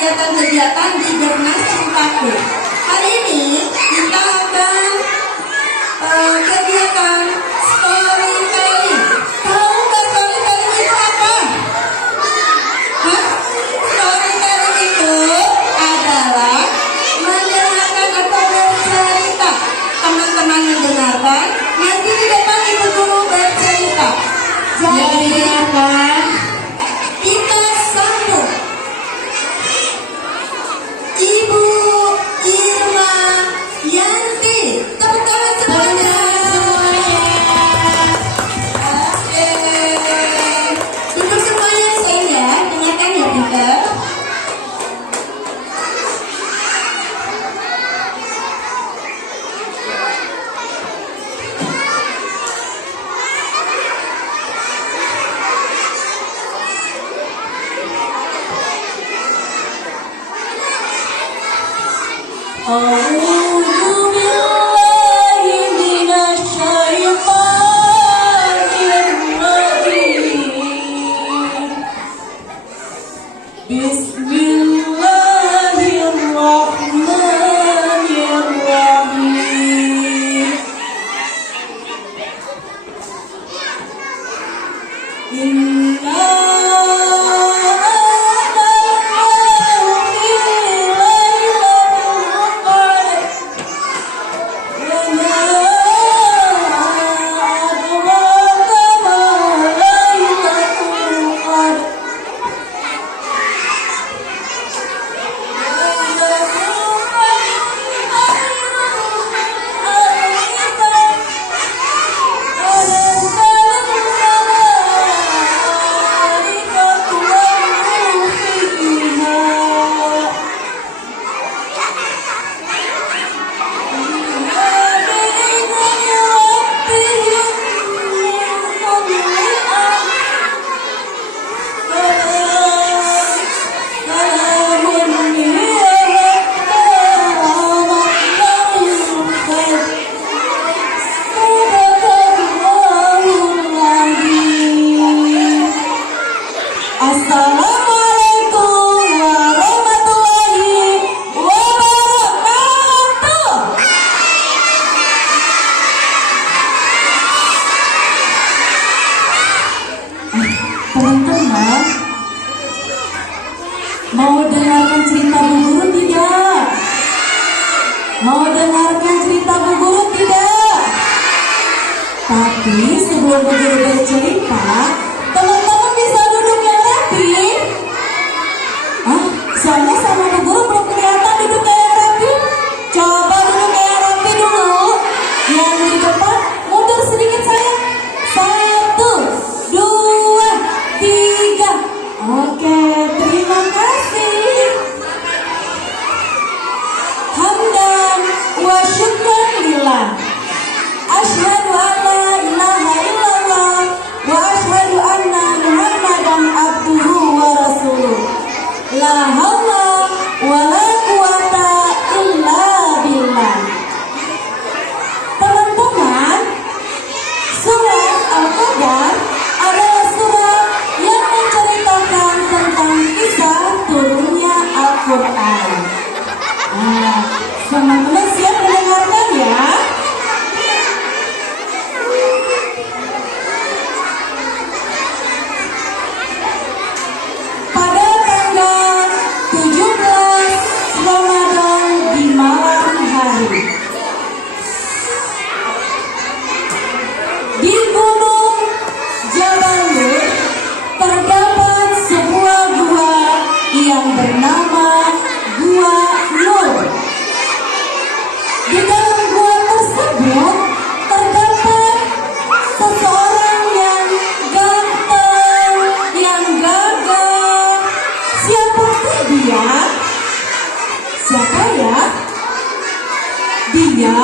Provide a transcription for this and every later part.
kegiatan-kegiatan di Gernas Cintaku. Hari ini kita akan kegiatan storytelling. Tahu nggak storytelling itu apa? Hah? Storytelling itu adalah mendengarkan atau bercerita. Teman-teman mendengarkan, nanti di depan ibu guru bercerita. Jadi akan kita sambut Ibu Irma Yanti. Tepuk tangan semuanya. Oke. Duduk semuanya sayang ya. Dengarkan ya Pinter. Teman-teman, mau dengarkan cerita Bu Guru tidak? Mau dengarkan cerita Bu Guru tidak? Tapi sebelum Bu Guru bercerita, teman-teman bisa duduk yang rapi. Soalnya sama Bu Guru belum kelihatan duduk yang rapi. Coba duduk yang rapi dulu. Yang di depan mundur sedikit sayang. 1, 2, 3. Oke, terima kasih. Hamdan wa syukran lillah. Asyhadu an la ilaha illallah wa asyhadu anna Muhammadan abduhu wa rasuluh. La haula wa la quwata illa billah. Teman-teman, surat Al-Qadar adalah surat yang menceritakan tentang kisah turunnya Al-Quran. Teman-teman siap mendengarkan ya? Pada tanggal 17 Ramadan di malam hari, di Gunung Jabal Nur terdapat sebuah gua yang bernama Gua Nur. Di dalam gua tersebut terdapat seseorang yang ganteng, yang gagah. Siapakah dia? Siapa ya? Dia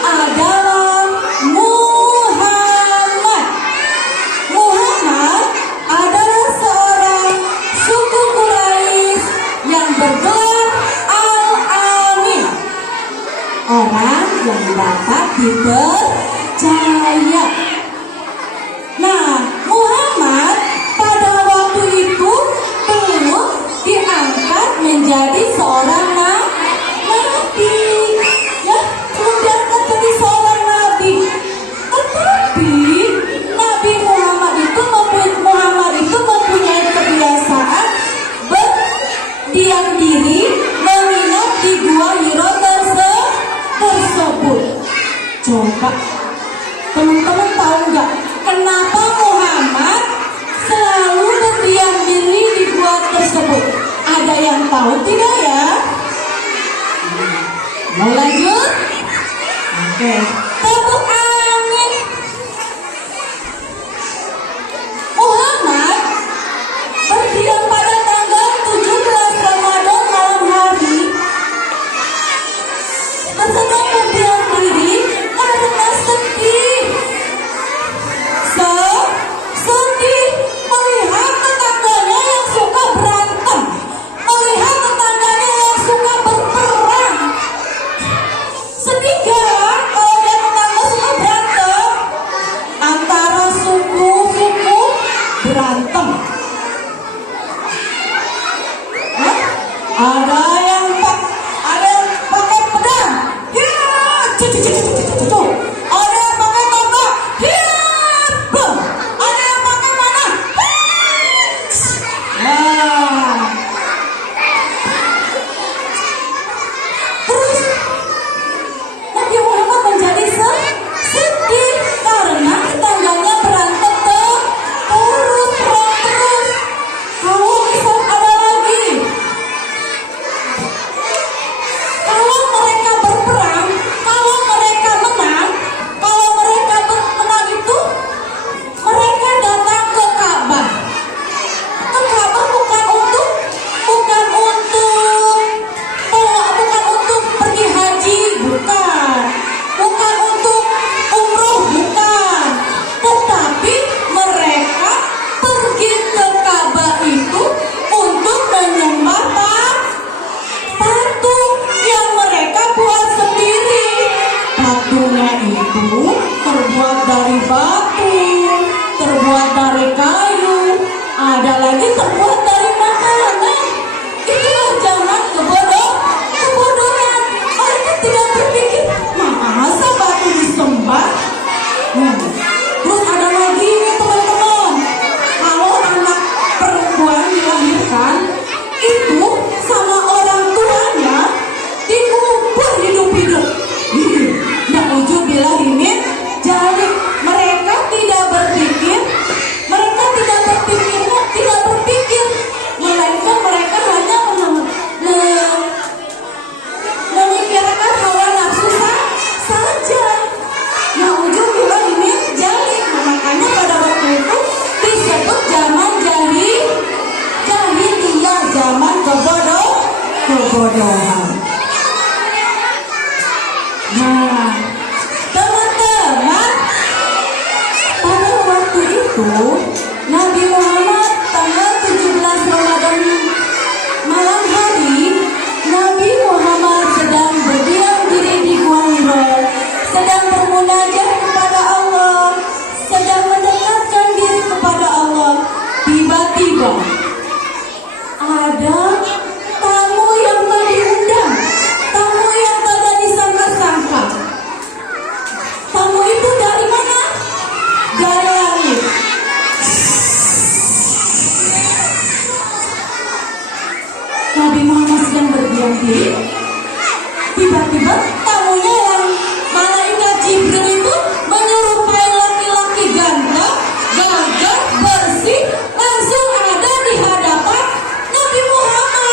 adalah Muhammad. Muhammad adalah seorang suku Quraisy yang bergelar Al-Amin, orang yang dapat dipercaya. Nah, Muhammad pada waktu itu belum diangkat menjadi Pak, teman-teman tahu nggak kenapa Muhammad selalu berdiam diri di gua tersebut? Ada yang tahu tidak ya? Mau lanjut? Oke. Tepuk angin. Muhammad berdiam pada tanggal 17 Ramadan malam hari. Sedang berdiam diri karena sedih. Sedih melihat tetangganya yang suka berantem, melihat tetangganya yang suka berperang. Sedih gak kalau dia tetangga suka berantem? Antara suku-suku berantem. Hah? Ada yang pakai pedang. Ya, cucu. Ada yang pakai tombak. Ya, bum. Ada yang pakai mana? Nah. Terus Nabi Muhammad menjadi sedih karena tetangganya berantem terus. Kalau misal ada lagi, kalau mereka berperang, kalau mereka menang itu mereka datang ke Ka'bah. Ke Ka'bah bukan untuk pergi haji, bukan untuk umroh, bukan. Tetapi mereka pergi ke Ka'bah itu untuk menyembah patung yang mereka buat sendiri. Patungnya itu terbuat dari batu, terbuat dari kayu, ada lagi terbuat dari makanan. Itulah zaman kebodohan. Mereka tidak berpikir, masa batu disembah? Terus ada lagi nih teman-teman, kalau anak perempuan dilahirkan, itu sama orang tuanya dikubur hidup-hidup. Na'udzubillah min dzalik. Mereka tidak berpikir, melainkan mereka hanya memikirkan hawa nafsu saja. Na'udzubillah min dzalik. Makanya pada waktu itu disebut zaman jahiliyah, zaman kebodohan. Nah, teman-teman, pada waktu itu Nabi Muhammad tanggal 17 Ramadan malam hari, Nabi Muhammad sedang berdiam diri di Gua Hira, sedang bermunajat kepada Allah, sedang mendekatkan diri kepada Allah. Tiba-tiba ada tamu yang tak diundang, tamu yang tidak disangka-sangka. Tamu itu dari mana? Dari langit. Nabi Muhammad sedang berdiam diri. Tiba-tiba tamunya yang malaikat Jibril itu menyerupai laki-laki ganteng, gagah, bersih, langsung ada di hadapan Nabi Muhammad.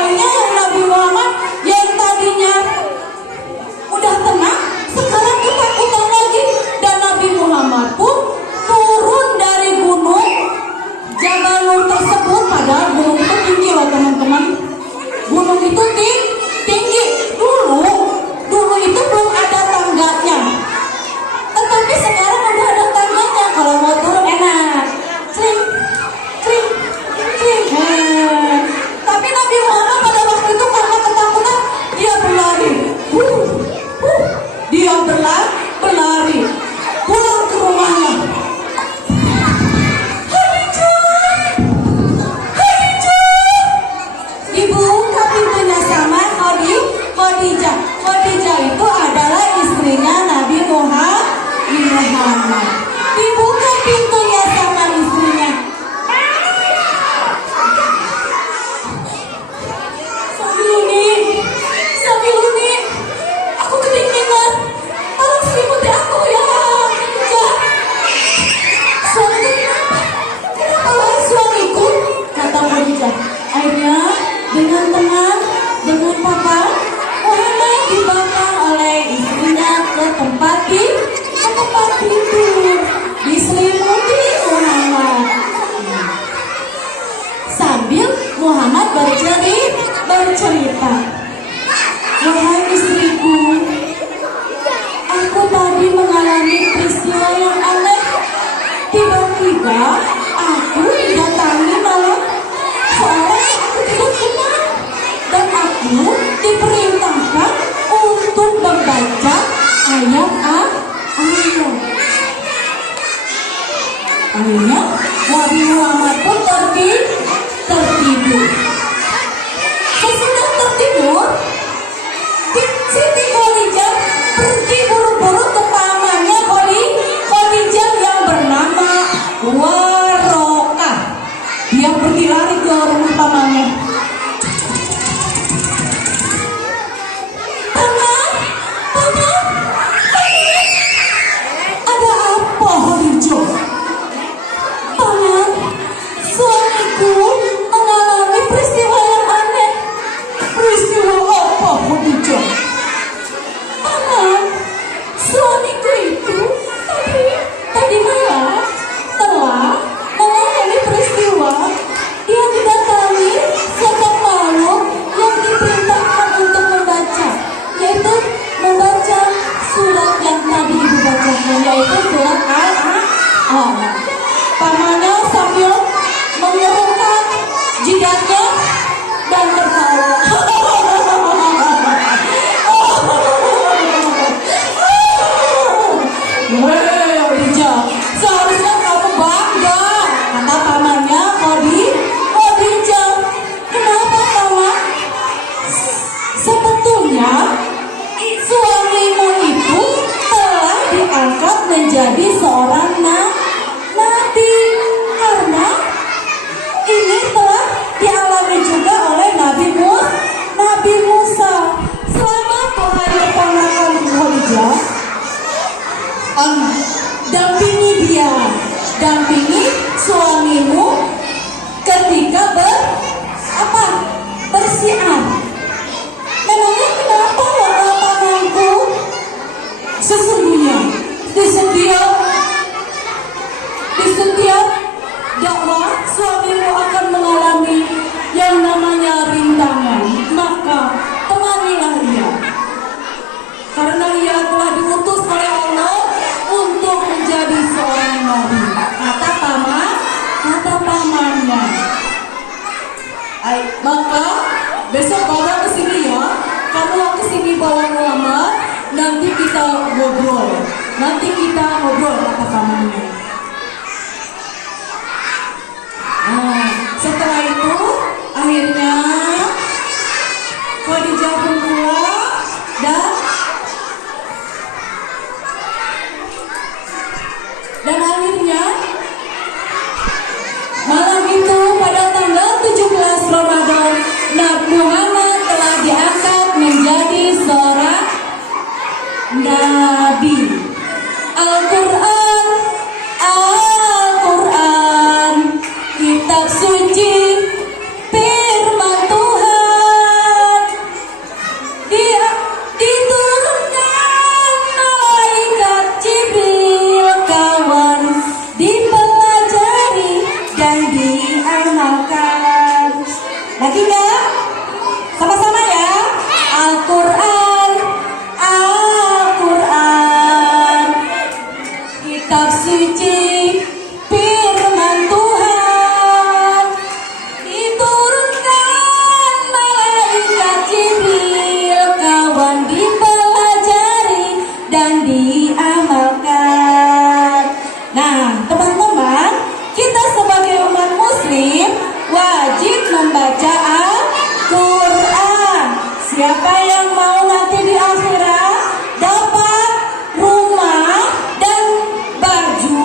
mulainya yang Nabi Muhammad yang tadinya udah tenang, sekarang ketakutan lagi. Dan Nabi Muhammad pun turun dari gunung Jabal Nur tersebut. Padahal gunung itu tinggi loh teman-teman. Gunung itu tinggi. Dulu itu belum ada tangganya. Tetapi sekarang udah ada tangganya. Kalau mau turun enak. Cling, cling, cling. Tapi Nabi Muhammad pada waktu itu karena ketakutan dia berlari. Dia berlari pulang ke rumahnya. Dibuka pintunya sama Khadijah. Khadijah itu adalah istrinya Nabi Muhammad. Dibuka pintunya sama istrinya. Sabiluni, aku kedinginan. Tolong selimuti aku ya Khadijah. Suamiku kenapa wahai suamiku? Kata Khadijah. Akhirnya dengan tenang, dengan papa, Muhammad dibawa oleh istrinya ke tempat tidur, diselimuti Muhammad. Sambil Muhammad bercerita, wahai istriku, aku tadi mengalami peristiwa yang aneh. Tiba-tiba aku didatangi malam seorang yang aku tidak kenal, dan aku diperintahkan untuk membaca ayat. Akhirnya Nabi Muhammad pun tertidur. Sesudah tertidur, Siti Khadijah pergi buru-buru ke pamannya Khadijah yang bernama Warokah. Dia pergi lari ke rumah pamannya. Paman, ada apa Khadijah? Paman, suamiku mengalami peristiwa yang aneh. Peristiwa apa Khadijah? Paman, suamiku itu tadi malam telah mengalami peristiwa. Dia didatangi seekor makhluk yang diperintahkan untuk membaca, yaitu membaca surat yang tadi ibu bacakan, yaitu surat Al-A'raf. Pamannya sambil mengerutkan jidatnya dan tertawa. Khadijah, seharusnya kamu bangga, kata pamannya Khadijah. Kenapa paman? Sebetulnya suamimu itu telah diangkat menjadi seorang nabi, karena ini telah dialami juga oleh Nabi Musa. Selamat wahai keponakan Khadijah. Dampingi suamimu ketika bersiar. Memangnya kenapa wahai pamanku? Sesungguhnya di setiap dakwah suamimu akan mengalami yang namanya rintangan, maka temanilah ia, karena ia telah diutus oleh Allah untuk menjadi seorang nabi. Kata pamannya. Maka besok bawa kesini ya. Kamu kesini bawa Muhammad. Nanti kita ngobrol. Kata pamannya. Setelah itu akhirnya Khadijah pun pulang dan akhirnya malam itu pada tanggal 17 Ramadan Nabi Muhammad telah diangkat menjadi seorang nabi. Al-Quran Lagi nggak? Sama-sama ya. Al-Quran, Al-Quran, kitab suci firman Tuhan, diturunkan malaikat Jibril, kawan dipelajari dan diamalkan. Nah, teman-teman, kita sebagai umat muslim wajib membaca Al-Quran. Siapa yang mau nanti di akhirat dapat rumah dan baju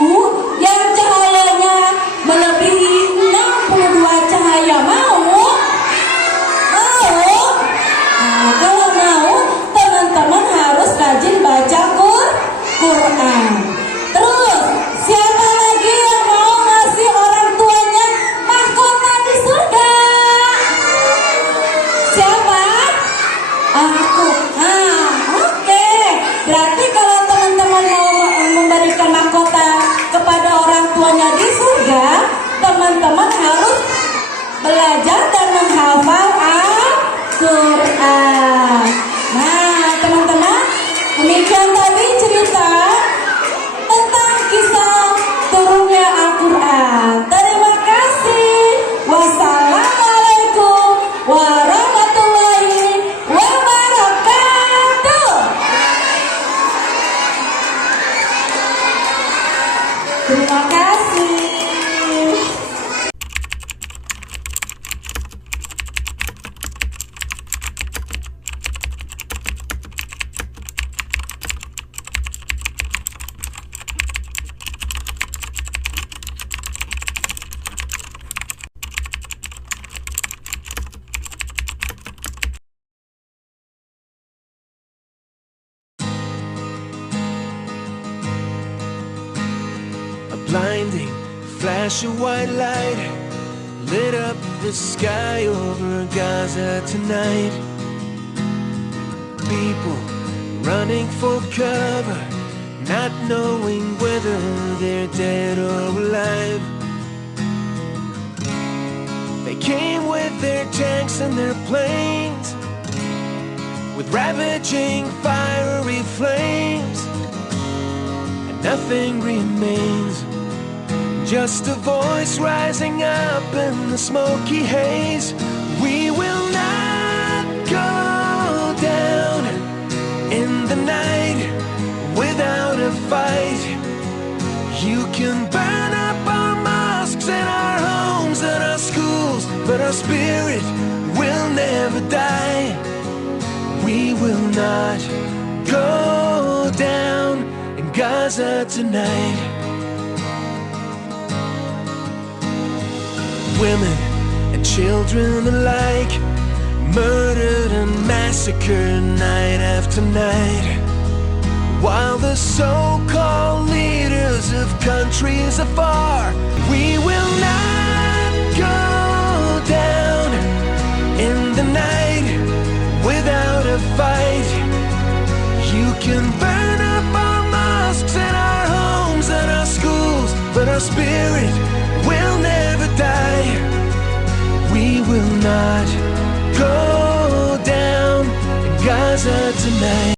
yang cahayanya melebihi 62 cahaya, mau? Mau? Nah, kalau mau, teman-teman harus rajin baca Quran. Terus, siapa lagi yang mau ngasih orang tuanya mahkota di surga? Siapa? Aku. Oke. Berarti kalau teman-teman mau memberikan mahkota kepada orang tuanya di surga, teman-teman harus belajar dan menghafal Al-Quran. Nah, teman-teman, demikian tadi cerita tentang kisah turunnya Al-Quran. Terima kasih. Wassalamualaikum warahmatullahi wabarakatuh. Terima kasih. A blinding flash of white light lit up the sky over Gaza tonight. People running for cover, not knowing whether they're dead or alive. They came with their tanks and their planes, with ravaging fiery flames, and nothing remains, just a voice rising up in the smoky haze. We will not go down in the night without a fight. You can burn up our mosques and our homes and our schools, but our spirit will never die. We will not go down in Gaza tonight. Women and children alike, murdered and massacred night after night, while the so-called leaders of countries afar, we will not go down in the night without a fight. You can burn up our mosques and our homes and our schools, but our spirit will never die. We will not go down in Gaza tonight.